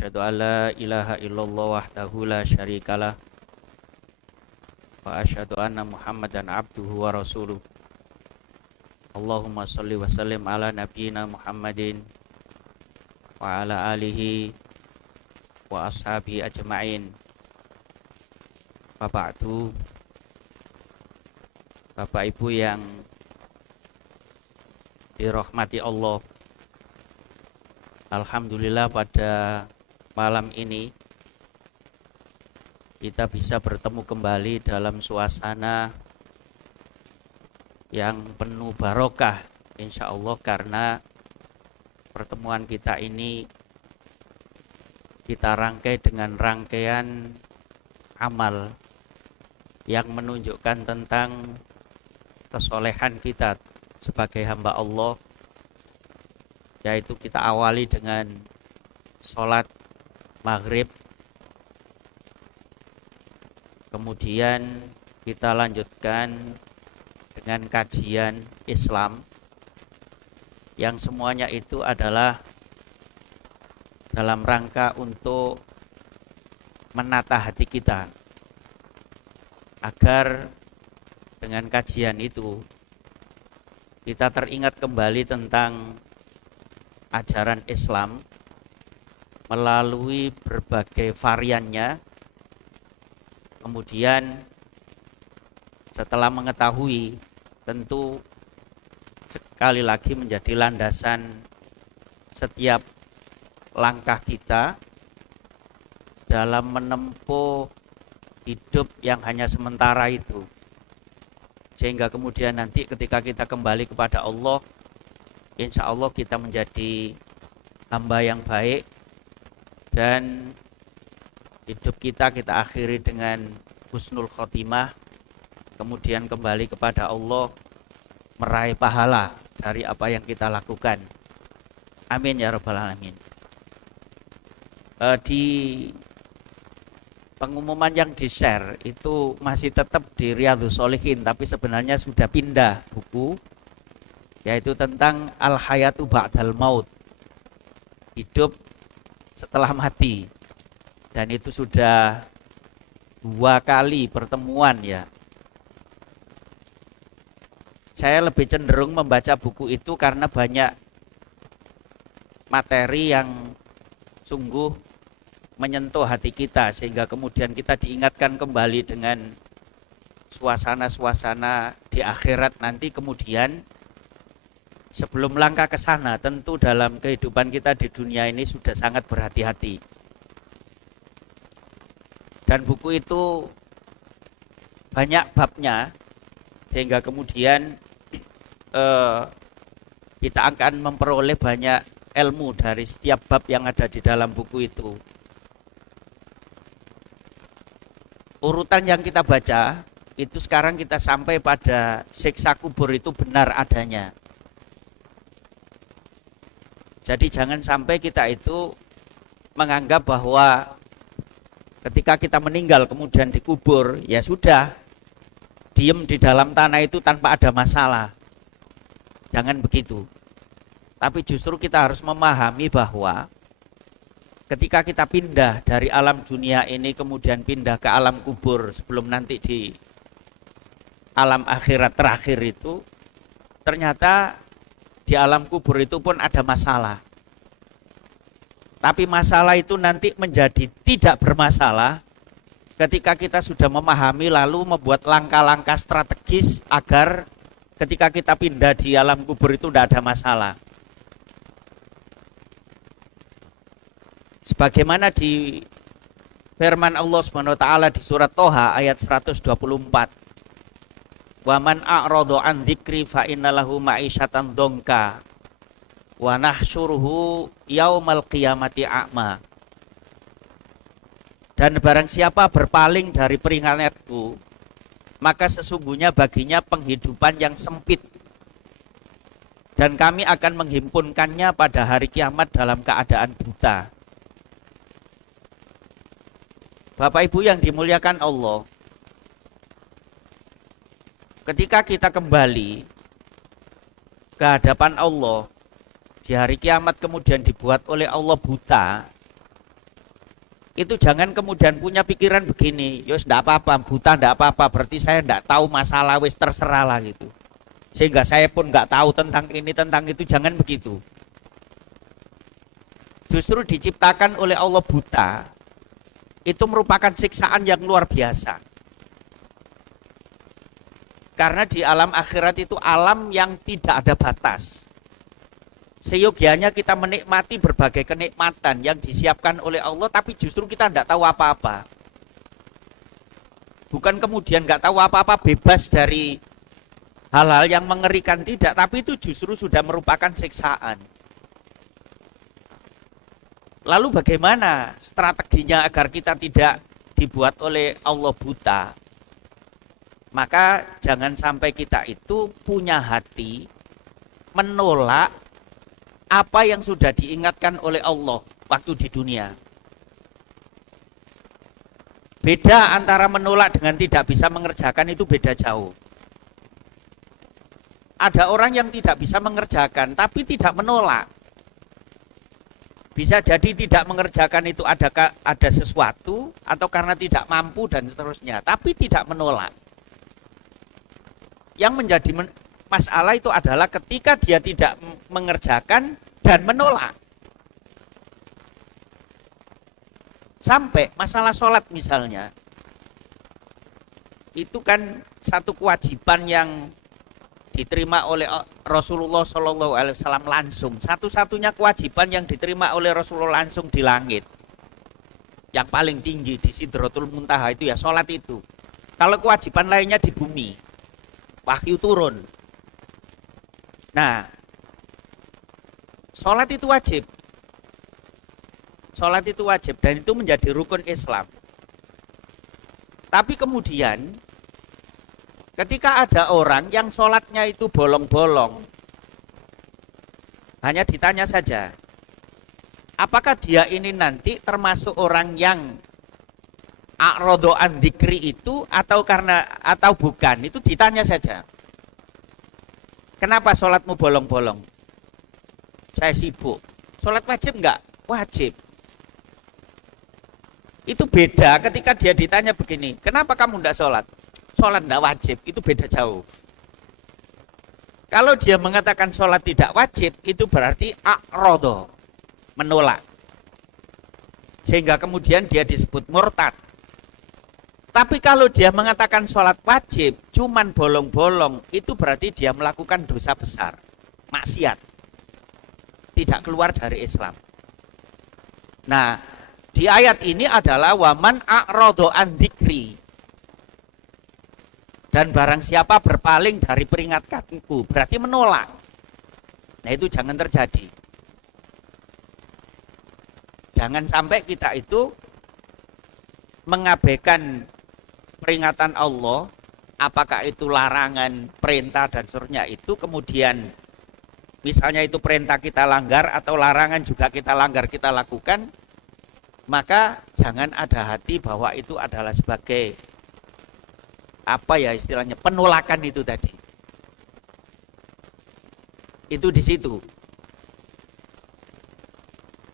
asyhadu an la ilaha illallah wahdahu la syarikalah wa asyhadu anna Muhammadan abduhu wa rasuluh. Allahumma shalli wa sallim ala nabiyyina Muhammadin wa ala alihi wa ashabihi ajma'in. Ba'du. Bapak Ibu yang dirahmati Allah, alhamdulillah pada malam ini kita bisa bertemu kembali dalam suasana yang penuh barokah insya Allah, karena pertemuan kita ini kita rangkai dengan rangkaian amal yang menunjukkan tentang kesolehan kita sebagai hamba Allah, yaitu kita awali dengan sholat maghrib, kemudian kita lanjutkan dengan kajian Islam, yang semuanya itu adalah dalam rangka untuk menata hati kita, agar dengan kajian itu kita teringat kembali tentang ajaran Islam melalui berbagai variannya. Kemudian setelah mengetahui, tentu sekali lagi menjadi landasan setiap langkah kita dalam menempuh hidup yang hanya sementara itu, sehingga kemudian nanti ketika kita kembali kepada Allah, insya Allah kita menjadi hamba yang baik, dan hidup kita akhiri dengan husnul khotimah, kemudian kembali kepada Allah, meraih pahala dari apa yang kita lakukan. Amin ya rabbal alamin. Di pengumuman yang di-share itu masih tetap di Riyadhus Shalihin, tapi sebenarnya sudah pindah buku, yaitu tentang Al-Hayatu Ba'dal Maut, hidup setelah mati. Dan itu sudah 2 kali pertemuan ya. Saya lebih cenderung membaca buku itu karena banyak materi yang sungguh menyentuh hati kita, sehingga kemudian kita diingatkan kembali dengan suasana-suasana di akhirat nanti. Kemudian sebelum langkah ke sana, tentu dalam kehidupan kita di dunia ini sudah sangat berhati-hati. Dan buku itu banyak babnya, sehingga kemudian kita akan memperoleh banyak ilmu dari setiap bab yang ada di dalam buku itu. Urutan yang kita baca itu sekarang kita sampai pada siksa kubur itu benar adanya. Jadi jangan sampai kita itu menganggap bahwa ketika kita meninggal kemudian dikubur, ya sudah, diem di dalam tanah itu tanpa ada masalah. Jangan begitu. Tapi justru kita harus memahami bahwa ketika kita pindah dari alam dunia ini kemudian pindah ke alam kubur, sebelum nanti di alam akhirat terakhir itu, ternyata di alam kubur itu pun ada masalah. Tapi masalah itu nanti menjadi tidak bermasalah ketika kita sudah memahami, lalu membuat langkah-langkah strategis agar ketika kita pindah di alam kubur itu tidak ada masalah. Sebagaimana di firman Allah Subhanahu wa taala di surat Toha ayat 124. Wa man a'rada an dzikri fa innalahu ma'isyatan dzonka wa nahsyuruhu yaumal qiyamati a'ma. Dan barang siapa berpaling dari peringatanku, maka sesungguhnya baginya penghidupan yang sempit, dan kami akan menghimpunkannya pada hari kiamat dalam keadaan buta. Bapak Ibu yang dimuliakan Allah, ketika kita kembali ke hadapan Allah di hari kiamat kemudian dibuat oleh Allah buta, itu jangan kemudian punya pikiran begini, yos ndak apa-apa, buta ndak apa-apa, berarti saya ndak tahu masalah, wis terserah lah gitu. Sehingga saya pun nggak tahu tentang ini, tentang itu, jangan begitu. Justru diciptakan oleh Allah buta, itu merupakan siksaan yang luar biasa. Karena di alam akhirat itu alam yang tidak ada batas. Seyogianya kita menikmati berbagai kenikmatan yang disiapkan oleh Allah, tapi justru kita tidak tahu apa-apa. Bukan kemudian nggak tahu apa-apa, bebas dari hal-hal yang mengerikan, tidak, tapi itu justru sudah merupakan siksaan. Lalu bagaimana strateginya agar kita tidak dibuat oleh Allah buta? Maka jangan sampai kita itu punya hati menolak apa yang sudah diingatkan oleh Allah waktu di dunia. Beda antara menolak dengan tidak bisa mengerjakan, itu beda jauh. Ada orang yang tidak bisa mengerjakan tapi tidak menolak. Bisa jadi tidak mengerjakan itu ada sesuatu atau karena tidak mampu dan seterusnya, tapi tidak menolak. Yang menjadi masalah itu adalah ketika dia tidak mengerjakan dan menolak. Sampai masalah sholat misalnya, itu kan satu kewajiban yang diterima oleh Rasulullah SAW langsung. Satu-satunya kewajiban yang diterima oleh Rasulullah langsung di langit. Yang paling tinggi di Sidratul Muntaha itu ya sholat itu. Kalau kewajiban lainnya di bumi, wahyu turun. Nah, sholat itu wajib. Sholat itu wajib dan itu menjadi rukun Islam. Tapi kemudian ketika ada orang yang sholatnya itu bolong-bolong, hanya ditanya saja, apakah dia ini nanti termasuk orang yang a'radu an dzikri itu atau bukan, itu ditanya saja. Kenapa sholatmu bolong-bolong? Saya sibuk. Sholat wajib enggak? Wajib. Itu beda ketika dia ditanya begini, kenapa kamu enggak sholat? Sholat enggak wajib, itu beda jauh. Kalau dia mengatakan sholat tidak wajib, itu berarti a'radu, menolak. Sehingga kemudian dia disebut murtad. Tapi kalau dia mengatakan sholat wajib, cuman bolong-bolong, itu berarti dia melakukan dosa besar, maksiat, tidak keluar dari Islam. Nah, di ayat ini adalah waman a'radu an dzikri. Dan barang siapa berpaling dari peringatanku, berarti menolak. Nah, itu jangan terjadi. Jangan sampai kita itu mengabaikan peringatan Allah, apakah itu larangan, perintah dan seterusnya, itu kemudian misalnya itu perintah kita langgar atau larangan juga kita langgar, kita lakukan, maka jangan ada hati bahwa itu adalah sebagai apa ya istilahnya, penolakan itu tadi. Itu di situ.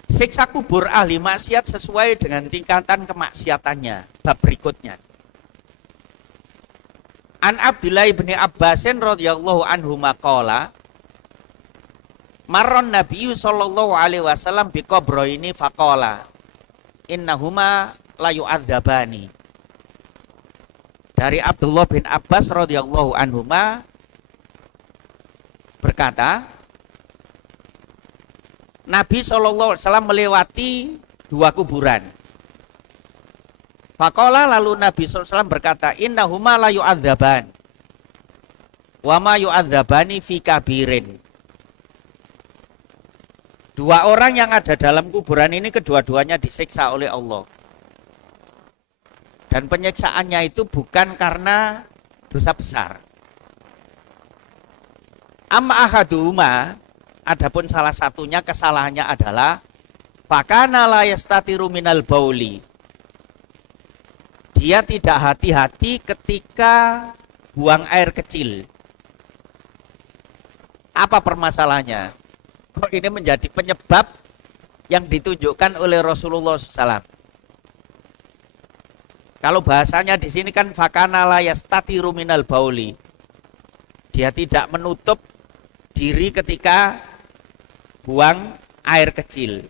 Siksa kubur ahli maksiat sesuai dengan tingkatan kemaksiatannya. Bab berikutnya. An Abdullah bin Abbasin radhiyallahu anhu maqala marron Nabi sallallahu alaihi wasallam bi qabraini faqala innahuma la yu'adzabani. Dari Abdullah bin Abbas radhiyallahu anhuma berkata, Nabi sallallahu alaihi wasallam melewati dua kuburan. Faqala, lalu Nabi sallallahu alaihi wasallam berkata, innahuma la yu'adzaban wa ma yu'adzabani fi kabirin. Dua orang yang ada dalam kuburan ini kedua-duanya disiksa oleh Allah. Dan penyiksaannya itu bukan karena dosa besar. Amma ahaduhuma, adapun salah satunya kesalahannya adalah fakana la yastatiru minal bauli. Dia tidak hati-hati ketika buang air kecil. Apa permasalahannya? Kok ini menjadi penyebab yang ditunjukkan oleh Rasulullah SAW? Kalau bahasanya di sini kan fakana la yastatiru minal bauli. Dia tidak menutup diri ketika buang air kecil.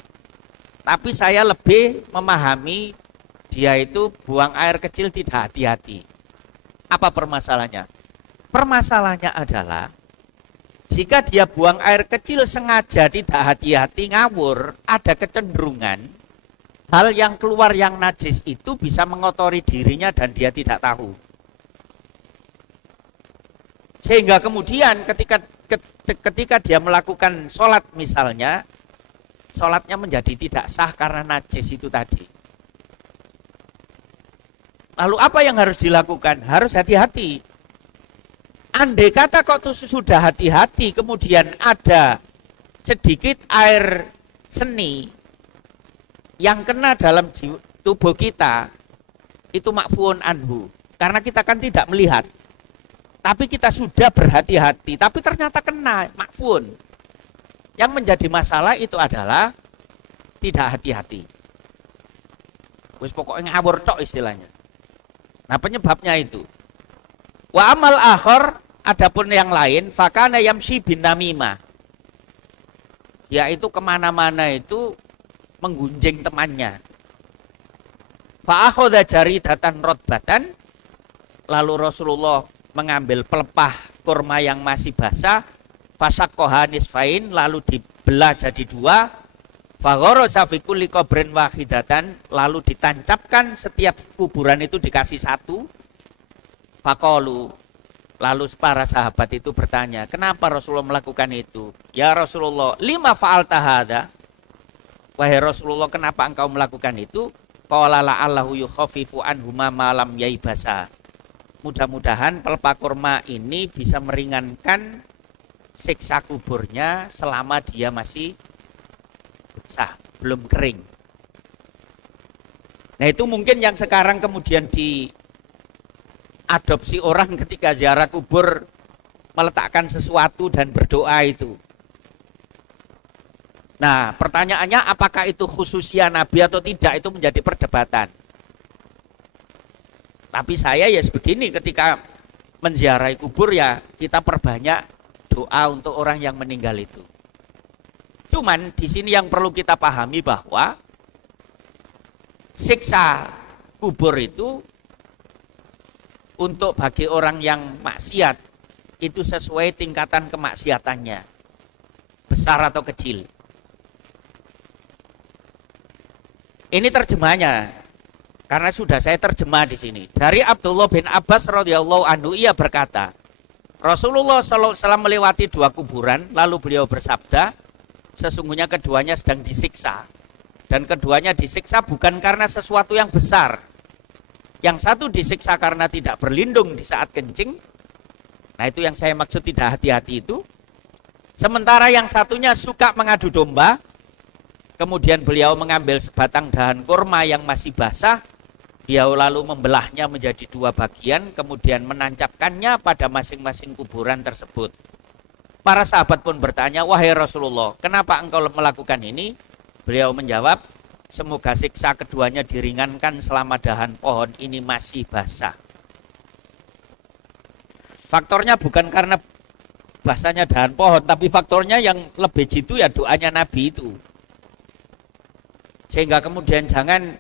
Tapi saya lebih memahami dia itu buang air kecil tidak hati-hati. Apa permasalahannya? Permasalahannya adalah jika dia buang air kecil sengaja tidak hati-hati ngawur, ada kecenderungan hal yang keluar yang najis itu bisa mengotori dirinya dan dia tidak tahu. Sehingga kemudian ketika dia melakukan sholat misalnya, sholatnya menjadi tidak sah karena najis itu tadi. Lalu apa yang harus dilakukan? Harus hati-hati. Andai kata kok sudah hati-hati, kemudian ada sedikit air seni yang kena dalam tubuh kita, itu makfuun anhu. Karena kita kan tidak melihat. Tapi kita sudah berhati-hati, tapi ternyata kena, makfuun. Yang menjadi masalah itu adalah tidak hati-hati. Wis pokoknya ngawur tok istilahnya. Nah penyebabnya itu. Wa amal akhor, adapun yang lain, fakana yamsi bin namimah. Yaitu kemana-mana itu menggunjing temannya. Fa'akhoda jaridatan rotbatan, lalu Rasulullah mengambil pelepah kurma yang masih basah, fasakkoha nisfain, lalu dibelah jadi dua, faghorosa fi kulli qabrin wahidatan, lalu ditancapkan setiap kuburan itu dikasih satu. Faqalu, lalu para sahabat itu bertanya, kenapa Rasulullah melakukan itu? Ya Rasulullah, lima fa'alta hadza? Wahai Rasulullah, kenapa engkau melakukan itu? Qala la'allahu yukhaffifu anhuma ma lam yaibasa. Mudah-mudahan pelepah kurma ini bisa meringankan siksa kuburnya selama dia masih basah, belum kering. Nah itu mungkin yang sekarang kemudian diadopsi orang ketika ziarah kubur, meletakkan sesuatu dan berdoa itu. Nah pertanyaannya apakah itu khususnya Nabi atau tidak, itu menjadi perdebatan. Tapi saya ya sebegini, ketika menziarahi kubur ya kita perbanyak doa untuk orang yang meninggal itu. Cuman di sini yang perlu kita pahami bahwa siksa kubur itu untuk bagi orang yang maksiat itu sesuai tingkatan kemaksiatannya, besar atau kecil. Ini terjemahnya, karena sudah saya terjemah di sini. Dari Abdullah bin Abbas radhiyallahu anhu, ia berkata, Rasulullah SAW melewati dua kuburan, lalu beliau bersabda, sesungguhnya keduanya sedang disiksa. Dan keduanya disiksa bukan karena sesuatu yang besar. Yang satu disiksa karena tidak berlindung di saat kencing. Nah itu yang saya maksud tidak hati-hati itu. Sementara yang satunya suka mengadu domba. Kemudian beliau mengambil sebatang dahan kurma yang masih basah. Beliau lalu membelahnya menjadi dua bagian. Kemudian menancapkannya pada masing-masing kuburan tersebut. Para sahabat pun bertanya, wahai Rasulullah, kenapa engkau melakukan ini? Beliau menjawab, semoga siksa keduanya diringankan selama dahan pohon ini masih basah. Faktornya bukan karena basahnya dahan pohon, tapi faktornya yang lebih jitu ya doanya Nabi itu. Sehingga kemudian jangan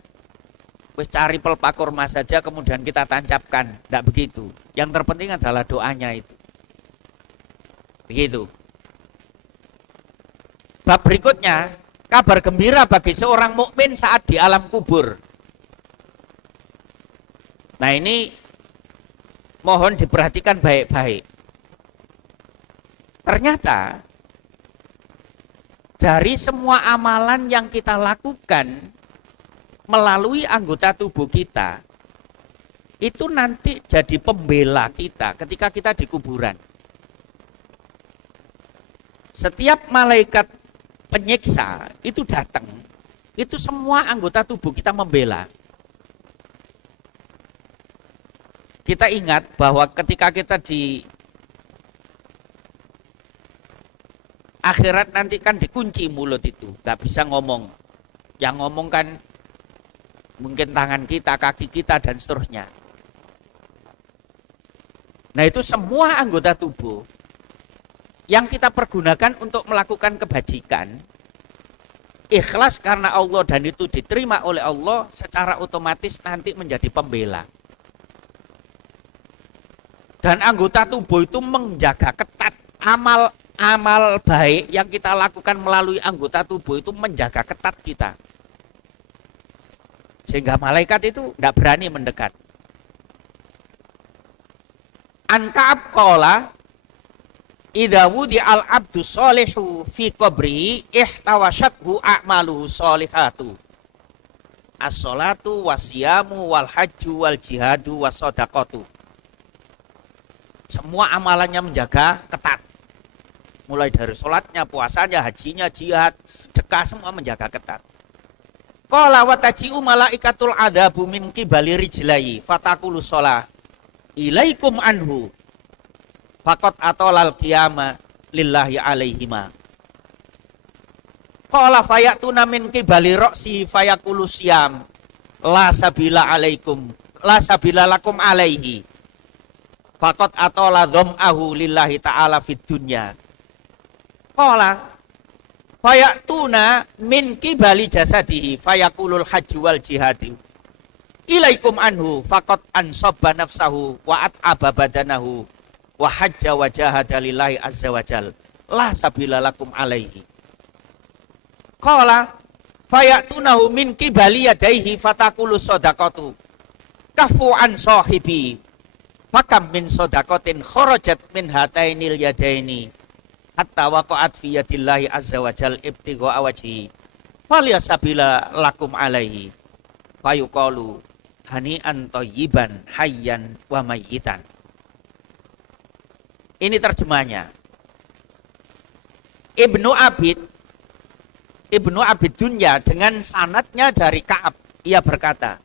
wis cari pelepah kurma saja kemudian kita tancapkan, tidak begitu. Yang terpenting adalah doanya itu. Begitu. Bab berikutnya, kabar gembira bagi seorang mukmin saat di alam kubur. Nah ini mohon diperhatikan baik-baik. Ternyata dari semua amalan yang kita lakukan melalui anggota tubuh kita, itu nanti jadi pembela kita ketika kita di kuburan. Setiap malaikat penyiksa itu datang, itu semua anggota tubuh kita membela. Kita ingat bahwa ketika kita di akhirat nanti kan dikunci mulut itu, nggak bisa ngomong. Yang ngomong kan mungkin tangan kita, kaki kita, dan seterusnya. Nah, itu semua anggota tubuh yang kita pergunakan untuk melakukan kebajikan, ikhlas karena Allah dan itu diterima oleh Allah, secara otomatis nanti menjadi pembela. Dan anggota tubuh itu menjaga ketat amal baik yang kita lakukan melalui anggota tubuh itu menjaga ketat kita. Sehingga malaikat itu tidak berani mendekat. An Ka'ab qala idza wudi al abdu sholihu fi qabri ihtawashathu a'maluhu sholihatu as-sholatu wasyamu wal hajju wal jihadu was shadaqatu. Semua amalannya menjaga ketat, mulai dari sholatnya, puasanya, hajinya, jihad, sedekah, semua menjaga ketat. Qala wa taji'u malaikatul adzabu min qibali rijlai fataqulu sholah ilaikum anhu faqat atolal qiyama lillahi alaihima. Qala fayatuna min qibali ra'si fayaqulu siyam la sabila alaikum la sabila lakum alaihi faqat atola dham'ahu lillahi ta'ala fid dunya. Qala fayatuna min qibali jasadihi fayaqulul hajju wal jihadu ilaikum anhu faqat ansabba nafsahu wa at'aba badanahu wa hajja wa jahada lillahi azza wa jal la sabila lakum alaihi. Qala fayatunahu min qibali yadaihi fataqulu shadaqatu kafu an sahibi fakam min shadaqatin kharajat min hatainil yadaini hatta waqa'at fi yadillahi azza wa jal ibtigha wajhi falyasabila lakum alaihi fayuqalu hani'an thayyiban hayyan wa mayyitan. Ini terjemahnya. Ibnu Abid Dunya dengan sanadnya dari Ka'ab, ia berkata,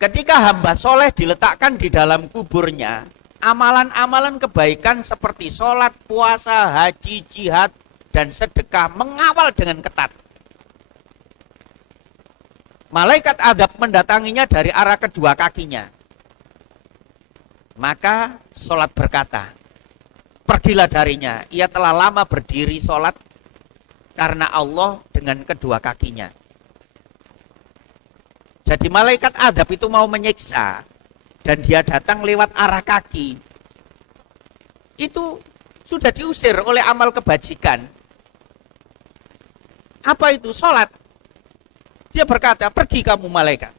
ketika hamba soleh diletakkan di dalam kuburnya, amalan-amalan kebaikan seperti sholat, puasa, haji, jihad, dan sedekah mengawal dengan ketat. Malaikat azab mendatanginya dari arah kedua kakinya. Maka sholat berkata, pergilah darinya, ia telah lama berdiri sholat karena Allah dengan kedua kakinya. Jadi malaikat azab itu mau menyiksa dan dia datang lewat arah kaki. Itu sudah diusir oleh amal kebajikan. Apa itu? Sholat. Dia berkata, pergi kamu malaikat.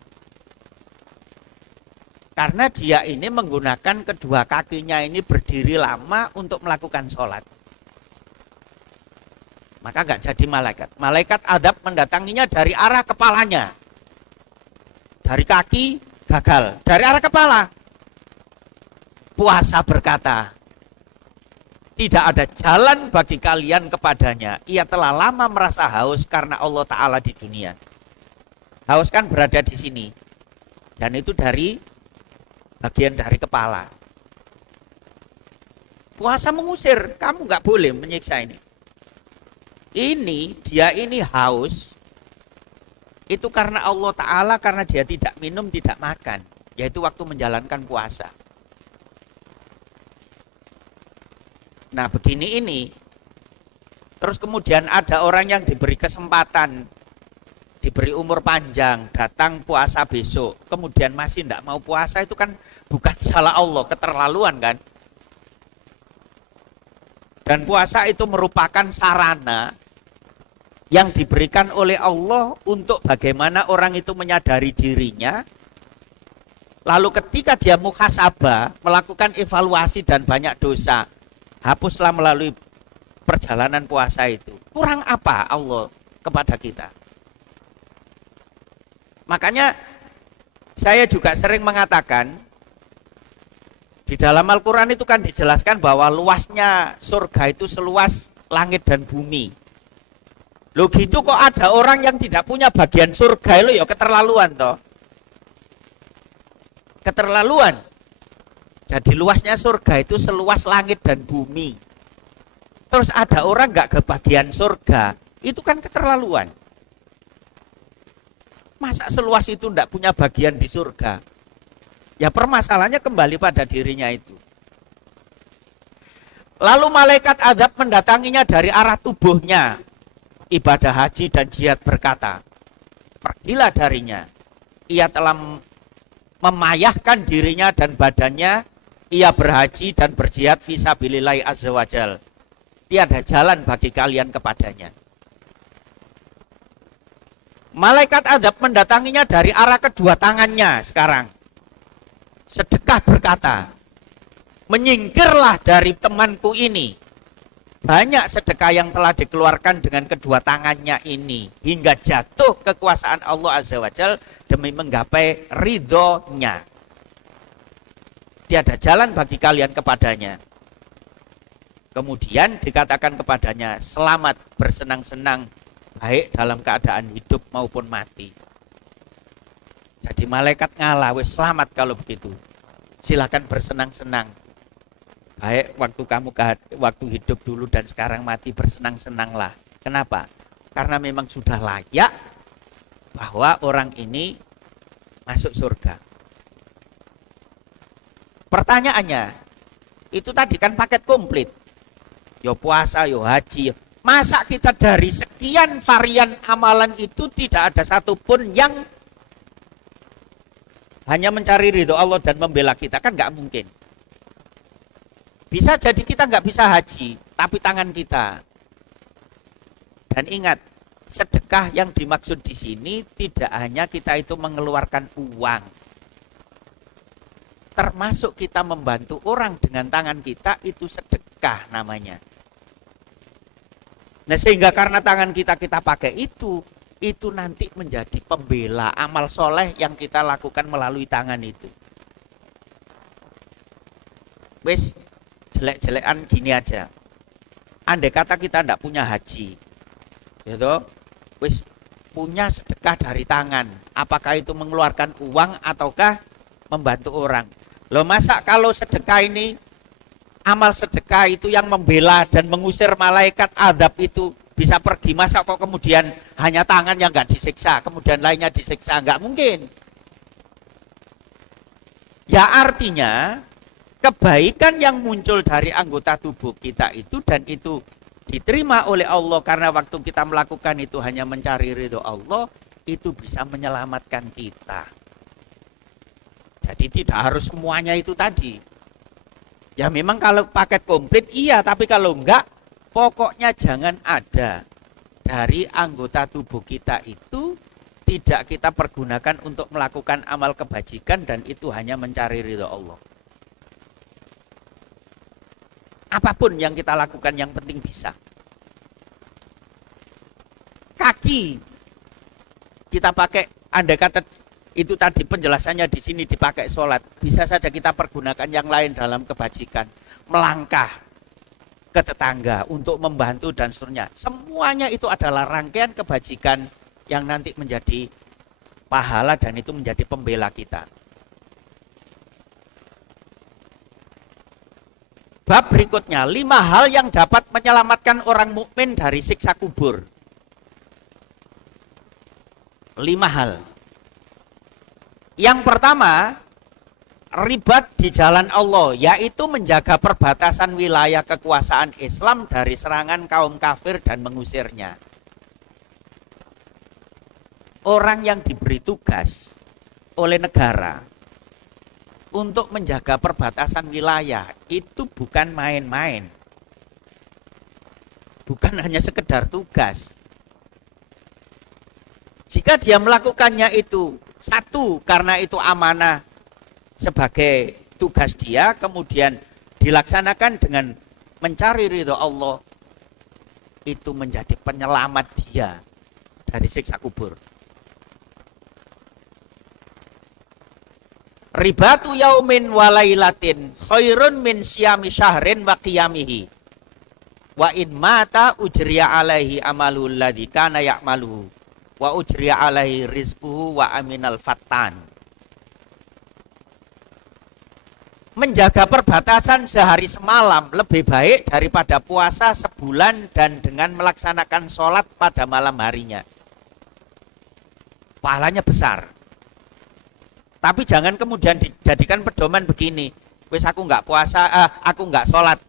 Karena dia ini menggunakan kedua kakinya ini berdiri lama untuk melakukan sholat. Maka nggak jadi malaikat. Malaikat azab mendatanginya dari arah kepalanya. Dari kaki gagal. Dari arah kepala. Puasa berkata, tidak ada jalan bagi kalian kepadanya. Ia telah lama merasa haus karena Allah Ta'ala di dunia. Haus kan berada di sini. Dan itu dari bagian dari kepala. Puasa mengusir, kamu nggak boleh menyiksa ini. Dia ini haus. Itu karena Allah Ta'ala, karena dia tidak minum, tidak makan. Yaitu waktu menjalankan puasa. Nah begini ini. Terus kemudian ada orang yang diberi kesempatan, diberi umur panjang, datang puasa besok, kemudian masih tidak mau puasa, itu kan bukan salah Allah, keterlaluan kan. Dan puasa itu merupakan sarana yang diberikan oleh Allah untuk bagaimana orang itu menyadari dirinya, lalu ketika dia muhasabah, melakukan evaluasi dan banyak dosa, hapuslah melalui perjalanan puasa itu. Kurang apa Allah kepada kita? Makanya saya juga sering mengatakan, di dalam Al-Quran itu kan dijelaskan bahwa luasnya surga itu seluas langit dan bumi. Loh gitu kok ada orang yang tidak punya bagian surga, lo ya keterlaluan toh. Keterlaluan. Jadi luasnya surga itu seluas langit dan bumi. Terus ada orang nggak kebagian surga, itu kan keterlaluan. Masa seluas itu tidak punya bagian di surga? Ya permasalahannya kembali pada dirinya itu. Lalu malaikat azab mendatanginya dari arah tubuhnya. Ibadah haji dan jihad berkata, pergilah darinya. Ia telah memayahkan dirinya dan badannya. Ia berhaji dan berjihad fisabilillahi azza wajal. Tiada jalan bagi kalian kepadanya. Malaikat azab mendatanginya dari arah kedua tangannya sekarang. Sedekah berkata, menyingkirlah dari temanku ini. Banyak sedekah yang telah dikeluarkan dengan kedua tangannya ini. Hingga jatuh kekuasaan Allah azza wajal demi menggapai ridhonya. Tiada jalan bagi kalian kepadanya. Kemudian dikatakan kepadanya, selamat bersenang-senang, baik dalam keadaan hidup maupun mati. Jadi malaikat ngalah, wis selamat kalau begitu. Silakan bersenang-senang. Baik waktu hidup dulu dan sekarang mati, bersenang-senanglah. Kenapa? Karena memang sudah layak bahwa orang ini masuk surga. Pertanyaannya, itu tadi kan paket komplit. Yo puasa, yo haji. Masa kita dari sekian varian amalan itu tidak ada satupun yang hanya mencari ridho Allah dan membela kita? Kan nggak mungkin. Bisa jadi kita nggak bisa haji, tapi tangan kita. Dan ingat, sedekah yang dimaksud di sini tidak hanya kita itu mengeluarkan uang. Termasuk kita membantu orang dengan tangan kita, itu sedekah namanya. Nah sehingga karena tangan kita pakai itu nanti menjadi pembela amal soleh yang kita lakukan melalui tangan itu. Wes jelek-jelekan gini aja. Andai kata kita tidak punya haji, gitu, wes punya sedekah dari tangan. Apakah itu mengeluarkan uang ataukah membantu orang? Loh masa kalau sedekah ini, amal sedekah itu yang membela dan mengusir malaikat azab itu bisa pergi, masa kok kemudian hanya tangan yang nggak disiksa, kemudian lainnya disiksa? Nggak mungkin. Ya artinya kebaikan yang muncul dari anggota tubuh kita itu dan itu diterima oleh Allah karena waktu kita melakukan itu hanya mencari ridho Allah, itu bisa menyelamatkan kita. Jadi tidak harus semuanya itu tadi. Ya memang kalau paket komplit iya, tapi kalau enggak, pokoknya jangan ada dari anggota tubuh kita itu tidak kita pergunakan untuk melakukan amal kebajikan dan itu hanya mencari ridho Allah. Apapun yang kita lakukan yang penting bisa. Kaki kita pakai, andai kata itu tadi penjelasannya di sini dipakai sholat, bisa saja kita pergunakan yang lain dalam kebajikan, melangkah ke tetangga untuk membantu dan seterusnya. Semuanya itu adalah rangkaian kebajikan yang nanti menjadi pahala dan itu menjadi pembela kita. Bab berikutnya, 5 hal yang dapat menyelamatkan orang mukmin dari siksa kubur. 5 hal. Yang pertama, ribat di jalan Allah, yaitu menjaga perbatasan wilayah kekuasaan Islam dari serangan kaum kafir dan mengusirnya. Orang yang diberi tugas oleh negara untuk menjaga perbatasan wilayah itu bukan main-main. Bukan hanya sekedar tugas. Jika dia melakukannya itu, satu, karena itu amanah sebagai tugas dia, kemudian dilaksanakan dengan mencari ridho Allah, itu menjadi penyelamat dia dari siksa kubur. Ribatu yaumin walailatin khairun min siyami syahrin wa qiyamihi wa in mata ujriya alaihi amalul ladzi kana ya'maluhu wa ujriya alaihi rizquhu wa aminal fattan. Menjaga perbatasan sehari semalam lebih baik daripada puasa sebulan dan dengan melaksanakan sholat pada malam harinya. pahalanya besar. Tapi jangan kemudian dijadikan pedoman begini, wis aku nggak puasa, aku nggak sholat,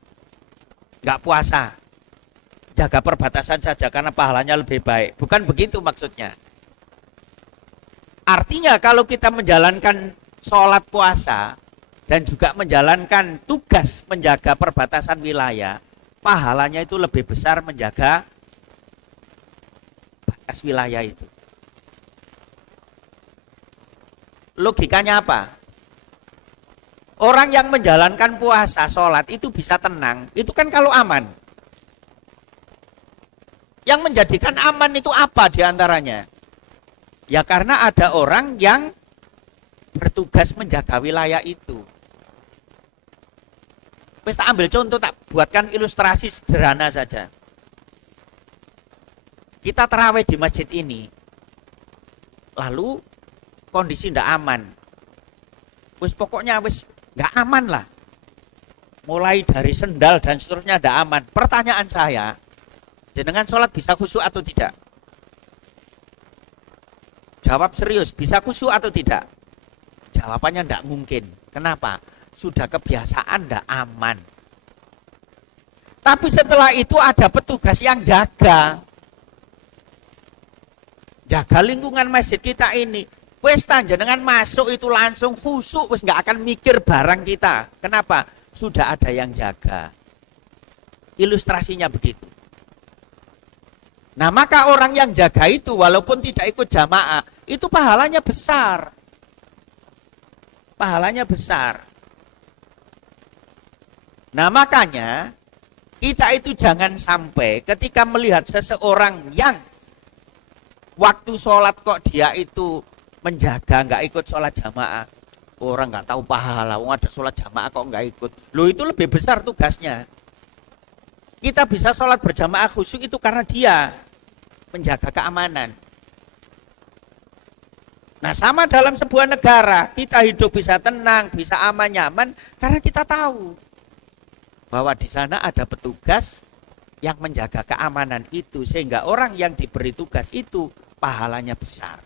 nggak puasa, jaga perbatasan saja karena pahalanya lebih baik. Bukan begitu maksudnya. Artinya kalau kita menjalankan sholat puasa dan juga menjalankan tugas menjaga perbatasan wilayah, pahalanya itu lebih besar menjaga batas wilayah itu. Logikanya apa? Orang yang menjalankan puasa, sholat itu bisa tenang, itu kan kalau aman. Yang menjadikan aman itu apa diantaranya? Ya karena ada orang yang bertugas menjaga wilayah itu. Wis tak ambil contoh, tak buatkan ilustrasi sederhana saja. Kita terawih di masjid ini, lalu kondisi ndak aman. Wis pokoknya wis nggak aman lah. Mulai dari sendal dan seterusnya ndak aman. Pertanyaan saya, jenengan sholat bisa khusyuk atau tidak? Jawab serius, bisa khusyuk atau tidak? Jawabannya ndak mungkin. Kenapa? Sudah kebiasaan ndak aman. Tapi setelah itu ada petugas yang jaga lingkungan masjid kita ini. Wes jenengan masuk itu langsung khusyuk, wes nggak akan mikir barang kita. Kenapa? Sudah ada yang jaga. Ilustrasinya begitu. Nah maka orang yang jaga itu walaupun tidak ikut jamaah, itu pahalanya besar. Pahalanya besar. Nah makanya kita itu jangan sampai ketika melihat seseorang yang waktu sholat kok dia itu menjaga, nggak ikut sholat jamaah. Orang nggak tahu pahala, ada sholat jamaah kok nggak ikut. Loh itu lebih besar tugasnya. Kita bisa sholat berjamaah khusyuk itu karena dia menjaga keamanan. Nah sama dalam sebuah negara, kita hidup bisa tenang, bisa aman, nyaman, karena kita tahu bahwa di sana ada petugas yang menjaga keamanan itu, sehingga orang yang diberi tugas itu pahalanya besar.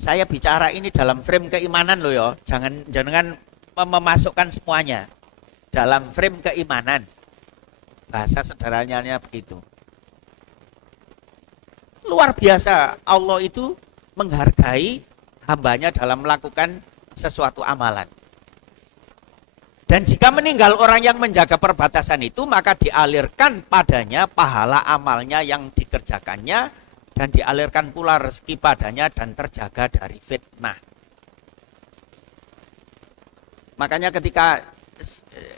Saya bicara ini dalam frame keimanan loh ya, jangan memasukkan semuanya dalam frame keimanan. Bahasa sederhananya begitu. Luar biasa Allah itu menghargai hambanya dalam melakukan sesuatu amalan. Dan jika meninggal orang yang menjaga perbatasan itu, maka dialirkan padanya pahala amalnya yang dikerjakannya, dan dialirkan pula rezeki padanya dan terjaga dari fitnah. Makanya ketika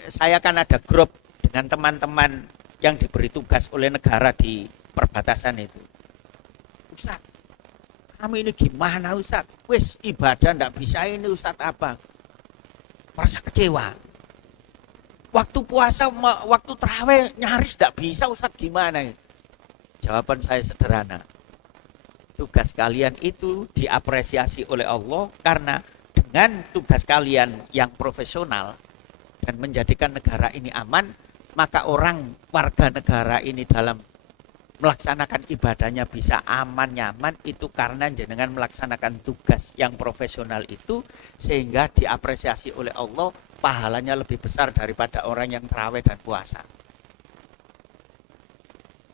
saya kan ada grup dengan teman-teman yang diberi tugas oleh negara di perbatasan itu. Ustaz, kami ini gimana Ustaz? Wis ibadah ndak bisa ini Ustaz apa? Merasa kecewa. Waktu puasa, waktu terawih nyaris ndak bisa Ustaz, gimana? Jawaban saya sederhana. Tugas kalian itu diapresiasi oleh Allah karena dengan tugas kalian yang profesional dan menjadikan negara ini aman, maka orang warga negara ini dalam melaksanakan ibadahnya bisa aman, nyaman, itu karena jenengan melaksanakan tugas yang profesional itu, sehingga diapresiasi oleh Allah, pahalanya lebih besar daripada orang yang tarawih dan puasa.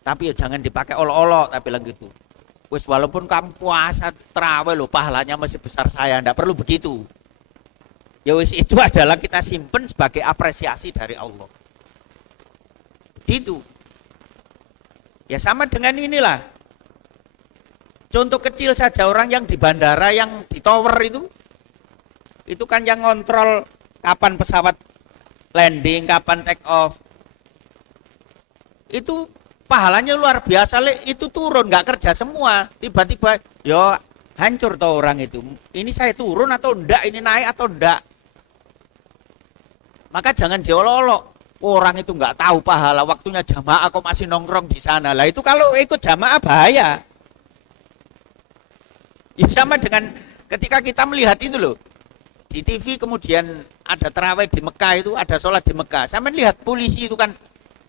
Tapi jangan dipakai olok-olok, tapi lagi itu. Wis walaupun kamu puasa tarawih loh, pahalanya masih besar saya, enggak perlu begitu. Ya wis itu adalah kita simpen sebagai apresiasi dari Allah. Gitu. Ya sama dengan inilah. Contoh kecil saja, orang yang di bandara, yang di tower itu kan yang ngontrol kapan pesawat landing, kapan take off. Itu pahalanya luar biasa, itu turun, nggak kerja semua. Tiba-tiba, yo hancur tuh orang itu. Ini saya turun atau enggak, ini naik atau enggak. Maka jangan diolok-olok. Orang itu nggak tahu pahala, waktunya jamaah kok masih nongkrong di sana. Lah itu kalau ikut jamaah bahaya. Ya sama dengan ketika kita melihat itu loh. Di TV kemudian ada tarawih di Mekah itu, ada sholat di Mekah. Sama lihat polisi itu kan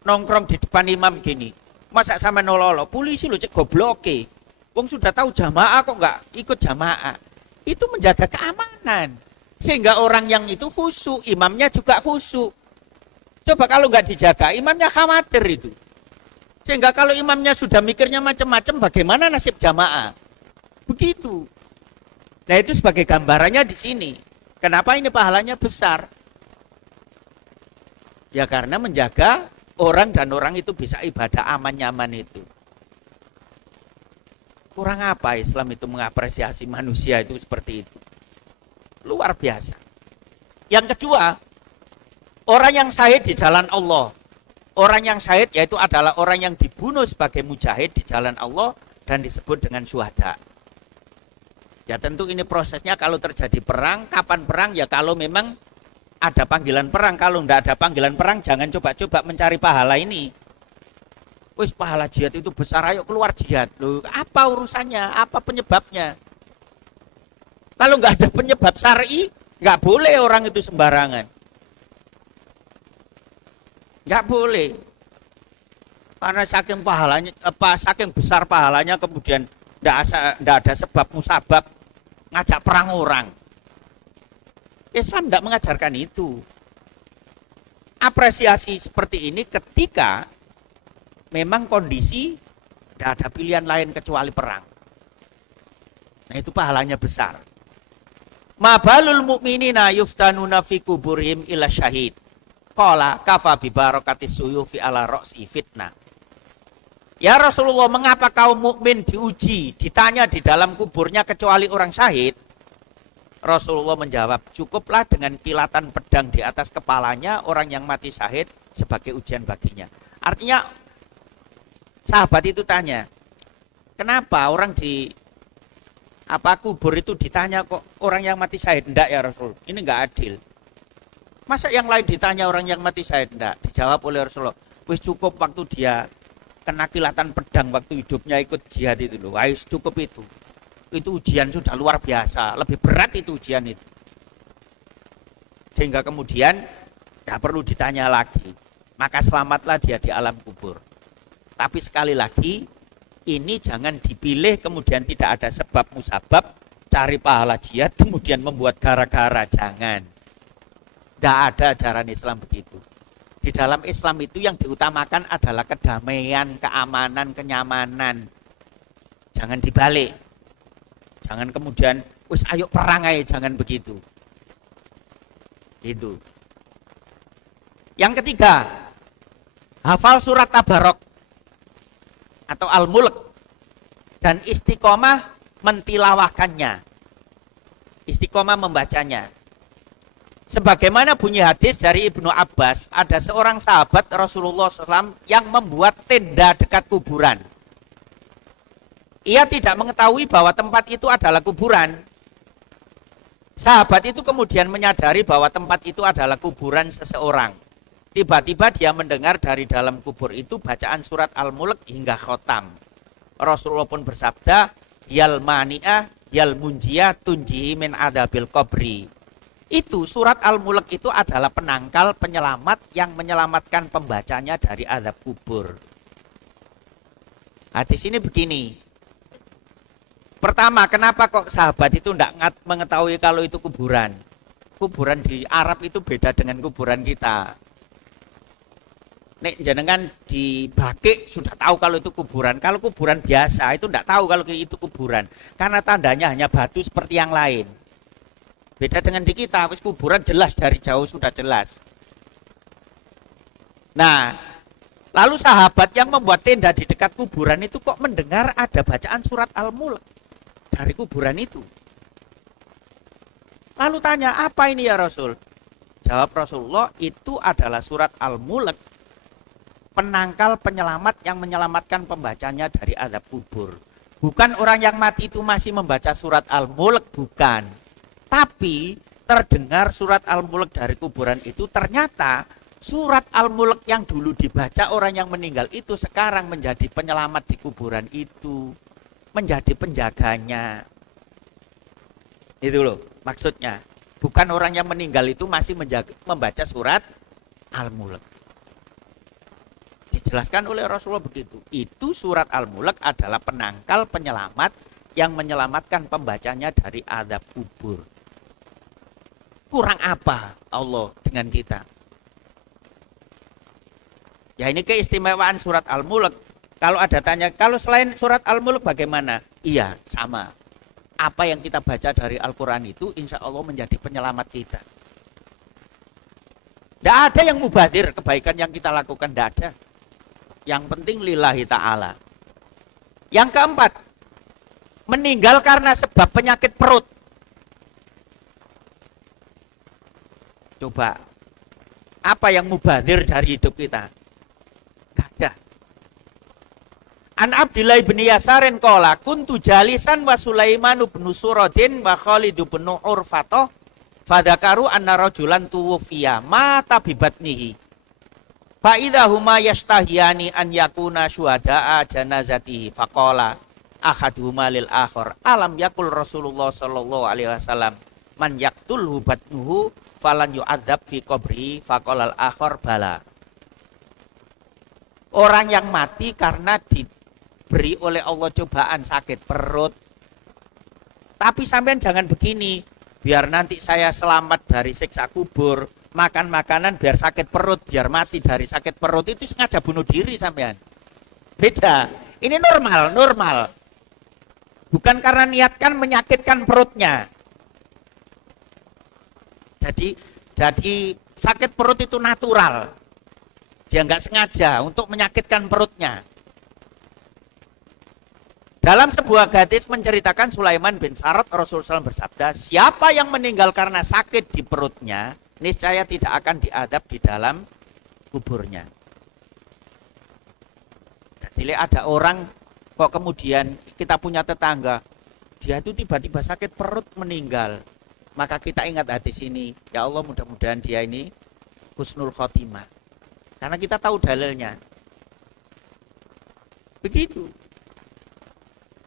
nongkrong di depan imam gini. Masa sama nololo, polisi lo cek gobloke. Wong sudah tahu jamaah kok nggak ikut jamaah. Itu menjaga keamanan. Sehingga orang yang itu khusyuk, imamnya juga khusyuk. Coba kalau nggak dijaga, imamnya khawatir itu. Sehingga kalau imamnya sudah mikirnya macam-macam, bagaimana nasib jamaah? Begitu. Nah itu sebagai gambarannya di sini. Kenapa ini pahalanya besar? Ya karena menjaga orang dan orang itu bisa ibadah aman-nyaman itu. Kurang apa Islam itu mengapresiasi manusia itu seperti itu. Luar biasa. Yang kedua, orang yang syahid di jalan Allah. Orang yang syahid yaitu adalah orang yang dibunuh sebagai mujahid di jalan Allah dan disebut dengan syuhada. Ya tentu ini prosesnya kalau terjadi perang, kapan perang? Ya kalau memang ada panggilan perang. Kalau tidak ada panggilan perang, jangan coba-coba mencari pahala ini. Wis pahala jihad itu besar, ayo keluar jihad. Loh, apa urusannya? Apa penyebabnya? Kalau nggak ada penyebab syar'i, nggak boleh orang itu sembarangan. Nggak boleh. Karena saking pahalanya, saking besar pahalanya kemudian nggak ada sebab musabab ngajak perang orang. Islam nggak mengajarkan itu. Apresiasi seperti ini ketika memang kondisi tidak ada pilihan lain kecuali perang. Nah itu pahalanya besar. Mabalul mu'minina yuftanuna fi kuburihim ila syahid. Qala kafa bi barakatis suyufi ala ra'si fitnah. Ya Rasulullah, mengapa kaum mukmin diuji, ditanya di dalam kuburnya kecuali orang syahid? Rasulullah menjawab, cukuplah dengan kilatan pedang di atas kepalanya orang yang mati syahid sebagai ujian baginya. Artinya sahabat itu tanya, kenapa orang di kubur itu ditanya kok orang yang mati syahid? Enggak ya Rasul, ini enggak adil. Masa yang lain ditanya orang yang mati syahid? Enggak. Dijawab oleh Rasulullah, wis cukup waktu dia kena kilatan pedang waktu hidupnya ikut jihad itu loh. Wis cukup itu. Itu ujian sudah luar biasa, lebih berat itu ujian itu. Sehingga kemudian tidak perlu ditanya lagi. Maka selamatlah dia di alam kubur. Tapi sekali lagi, ini jangan dipilih kemudian tidak ada sebab musabab, cari pahala jihad, kemudian membuat gara-gara, jangan. Tidak ada ajaran Islam begitu. Di dalam Islam itu yang diutamakan adalah kedamaian, keamanan, kenyamanan. Jangan dibalik. Jangan kemudian, wis ayo perang aja, jangan begitu. Itu. Yang ketiga, hafal surat Tabarok atau Al-Mulk dan istiqomah mentilawahkannya. Istiqomah membacanya. Sebagaimana bunyi hadis dari Ibnu Abbas, ada seorang sahabat Rasulullah SAW yang membuat tenda dekat kuburan. Ia tidak mengetahui bahwa tempat itu adalah kuburan. Sahabat itu kemudian menyadari bahwa tempat itu adalah kuburan seseorang. Tiba-tiba dia mendengar dari dalam kubur itu bacaan surat Al-Mulk hingga khotam. Rasulullah pun bersabda, Yal mani'ah, yal munjiyah tunjihi min adabil qabri. Itu surat Al-Mulk itu adalah penangkal penyelamat yang menyelamatkan pembacanya dari azab kubur. Hadis ini begini. Pertama, kenapa kok sahabat itu tidak mengetahui kalau itu kuburan? Kuburan di Arab itu beda dengan kuburan kita. Nek jenengan di Bakik sudah tahu kalau itu kuburan. Kalau kuburan biasa itu tidak tahu kalau itu kuburan. Karena tandanya hanya batu seperti yang lain. Beda dengan di kita, wis kuburan jelas dari jauh sudah jelas. Nah, lalu sahabat yang membuat tenda di dekat kuburan itu kok mendengar ada bacaan surat Al-Mulk dari kuburan itu. Lalu tanya, apa ini ya Rasul? Jawab Rasulullah, itu adalah surat Al-Mulk, penangkal penyelamat yang menyelamatkan pembacanya dari azab kubur. Bukan orang yang mati itu masih membaca surat Al-Mulk, bukan. Tapi terdengar surat Al-Mulk dari kuburan itu, ternyata surat Al-Mulk yang dulu dibaca orang yang meninggal itu sekarang menjadi penyelamat di kuburan itu, menjadi penjaganya. Itu loh maksudnya. Bukan orang yang meninggal itu masih membaca surat Al-Mulk. Dijelaskan oleh Rasulullah begitu. Itu surat Al-Mulk adalah penangkal penyelamat yang menyelamatkan pembacanya dari azab kubur. Kurang apa Allah dengan kita? Ya ini keistimewaan surat Al-Mulk. Kalau ada tanya, kalau selain surat Al-Mulk bagaimana? Iya, sama. Apa yang kita baca dari Al-Quran itu insya Allah menjadi penyelamat kita. Tidak ada yang mubadir kebaikan yang kita lakukan, tidak ada. Yang penting lillahi ta'ala. Yang keempat, meninggal karena sebab penyakit perut. Coba, apa yang mubadir dari hidup kita? Tidak ada. An Abdillah bin Yasarin qala kuntu jalisan wa Sulaiman bin Suradin wa Khalid bin Urfatoh fadakaru anna rajulan tuwfiya mata bibatnihi fa idza huma yastahiyani an yakuna syuhada'a janazatihi faqala ahaduhuma lil akhar alam yakul Rasulullah sallallahu alaihi wasallam man yaqtulhu batnuhu falan yu'adzab fi qabri faqala al akhar bala. Orang yang mati karena diberi oleh Allah cobaan sakit perut. Tapi sampean jangan begini, biar nanti saya selamat dari siksa kubur, makan makanan biar sakit perut, biar mati dari sakit perut, itu sengaja bunuh diri sampean. Beda. Ini normal. Bukan karena niatkan menyakitkan perutnya. Jadi sakit perut itu natural. Dia nggak sengaja untuk menyakitkan perutnya. Dalam sebuah hadis menceritakan Sulaiman bin Sarad, Rasulullah SAW bersabda, siapa yang meninggal karena sakit di perutnya, niscaya tidak akan diadab di dalam kuburnya. Jadi ada orang kok kemudian kita punya tetangga, dia itu tiba-tiba sakit perut meninggal. Maka kita ingat hadis ini, ya Allah mudah-mudahan dia ini husnul khotimah. Karena kita tahu dalilnya. Begitu.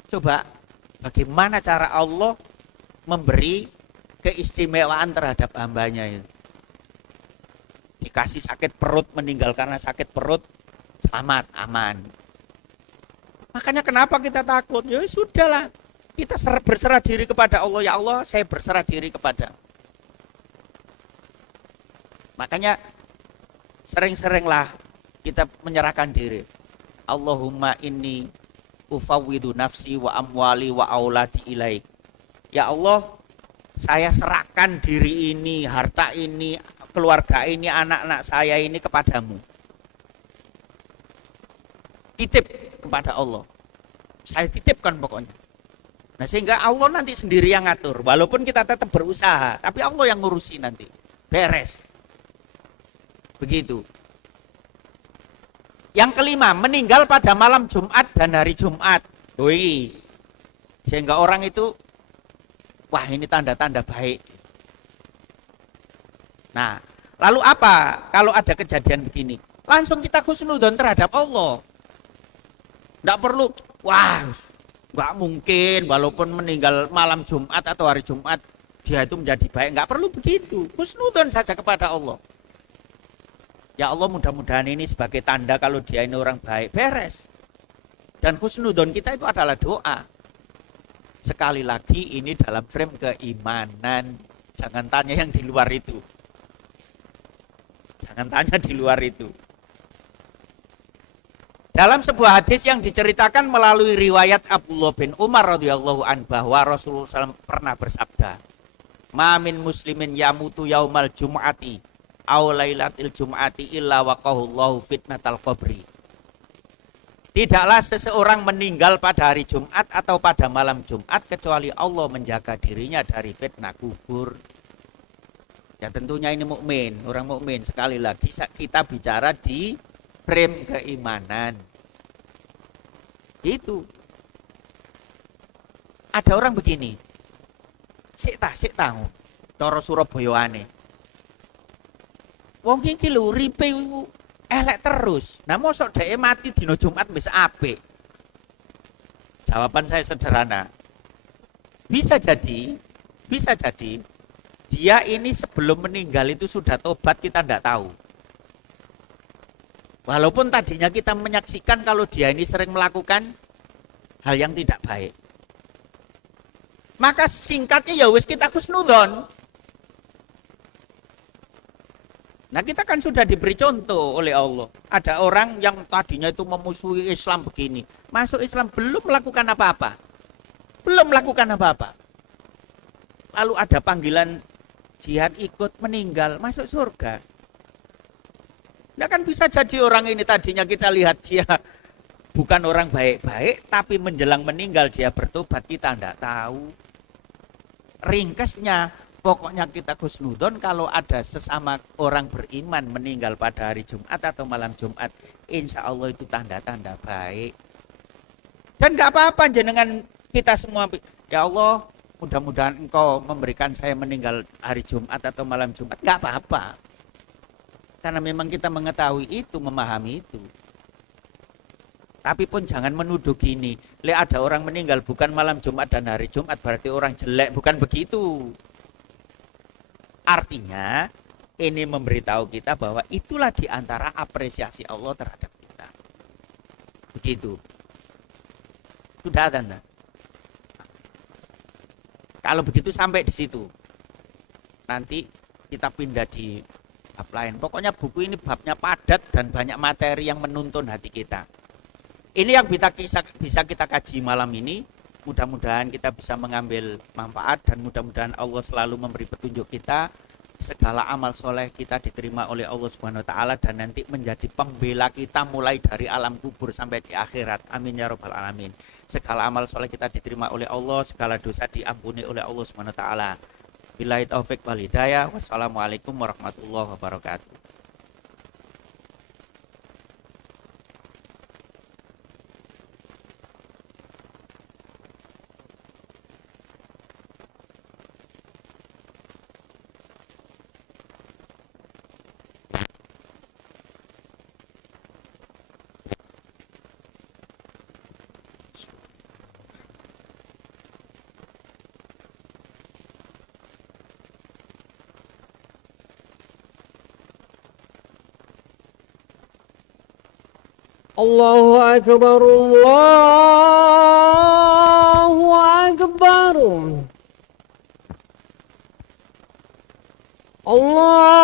Coba bagaimana cara Allah memberi keistimewaan terhadap hambanya itu. Dikasih sakit perut, meninggal karena sakit perut, selamat, aman. Makanya kenapa kita takut? Ya sudahlah, kita berserah diri kepada Allah. Ya Allah, saya berserah diri kepada. Makanya sering-seringlah kita menyerahkan diri. Allahumma inni ufawwidu nafsi wa amwali wa auladi ilaik. Ya Allah, saya serahkan diri ini, harta ini, keluarga ini, anak-anak saya ini kepadamu. Titip kepada Allah. Saya titipkan pokoknya. Nah sehingga Allah nanti sendiri yang ngatur. Walaupun kita tetap berusaha, tapi Allah yang ngurusi nanti. Beres. Begitu. Yang kelima, meninggal pada malam Jumat dan hari Jumat. Wih. Sehingga orang itu, wah ini tanda-tanda baik. Nah, lalu apa kalau ada kejadian begini? Langsung kita husnudzon terhadap Allah. Tidak perlu, wah nggak mungkin walaupun meninggal malam Jumat atau hari Jumat, dia itu menjadi baik. Nggak perlu begitu. Husnudzon saja kepada Allah. Ya Allah mudah-mudahan ini sebagai tanda kalau dia ini orang baik, beres. Dan husnudzon kita itu adalah doa. Sekali lagi ini dalam frame keimanan. Jangan tanya yang di luar itu. Jangan tanya di luar itu. Dalam sebuah hadis yang diceritakan melalui riwayat Abdullah bin Umar radhiyallahu an bahwa Rasulullah SAW pernah bersabda, "Ma min muslimin yamutu yaumal jum'ati aw lailatil jum'ati illa waqahullahu fitnatal qabri." Tidaklah seseorang meninggal pada hari Jumat atau pada malam Jumat kecuali Allah menjaga dirinya dari fitnah kubur. Ya tentunya ini mukmin, orang mukmin. Sekali lagi kita bicara di frame keimanan. Itu. Ada orang begini. Sik tahu. Cara Surabayane. Wong iki lho uripe elek terus. Nah mosok dhek mati dina Jumat wis apik. Jawaban saya sederhana. Bisa jadi dia ini sebelum meninggal itu sudah tobat, kita tidak tahu. Walaupun tadinya kita menyaksikan kalau dia ini sering melakukan hal yang tidak baik. Maka singkatnya ya wis kita husnudzon. Nah kita kan sudah diberi contoh oleh Allah. Ada orang yang tadinya itu memusuhi Islam begini. Masuk Islam belum melakukan apa-apa. Belum melakukan apa-apa. Lalu ada panggilan jihad ikut meninggal. Masuk surga. Nah kan bisa jadi orang ini tadinya kita lihat dia bukan orang baik-baik. Tapi menjelang meninggal dia bertobat kita tidak tahu. Ringkasnya pokoknya kita husnudzon kalau ada sesama orang beriman meninggal pada hari Jumat atau malam Jumat, insya Allah itu tanda-tanda baik. Dan nggak apa-apa jenengan kita semua, ya Allah mudah-mudahan engkau memberikan saya meninggal hari Jumat atau malam Jumat, nggak apa-apa. Karena memang kita mengetahui itu, memahami itu. Tapi pun jangan menuduh gini, ada orang meninggal bukan malam Jumat dan hari Jumat berarti orang jelek, bukan begitu. Artinya ini memberitahu kita bahwa itulah diantara apresiasi Allah terhadap kita. Begitu. Sudah tanda. Kalau begitu sampai di situ. Nanti kita pindah di bab lain. Pokoknya buku ini babnya padat dan banyak materi yang menuntun hati kita. Ini yang bisa kita kaji malam ini. Mudah-mudahan kita bisa mengambil manfaat dan mudah-mudahan Allah selalu memberi petunjuk kita. Segala amal soleh kita diterima oleh Allah Subhanahu wa Ta'ala dan nanti menjadi pembela kita mulai dari alam kubur sampai di akhirat. Amin ya rabbal alamin. Segala amal soleh kita diterima oleh Allah, segala dosa diampuni oleh Allah Subhanahu wa Ta'ala. Billahi taufik wal hidayah. Wassalamualaikum warahmatullahi wabarakatuh. Allahu Akbar, Allahu Akbar. Allah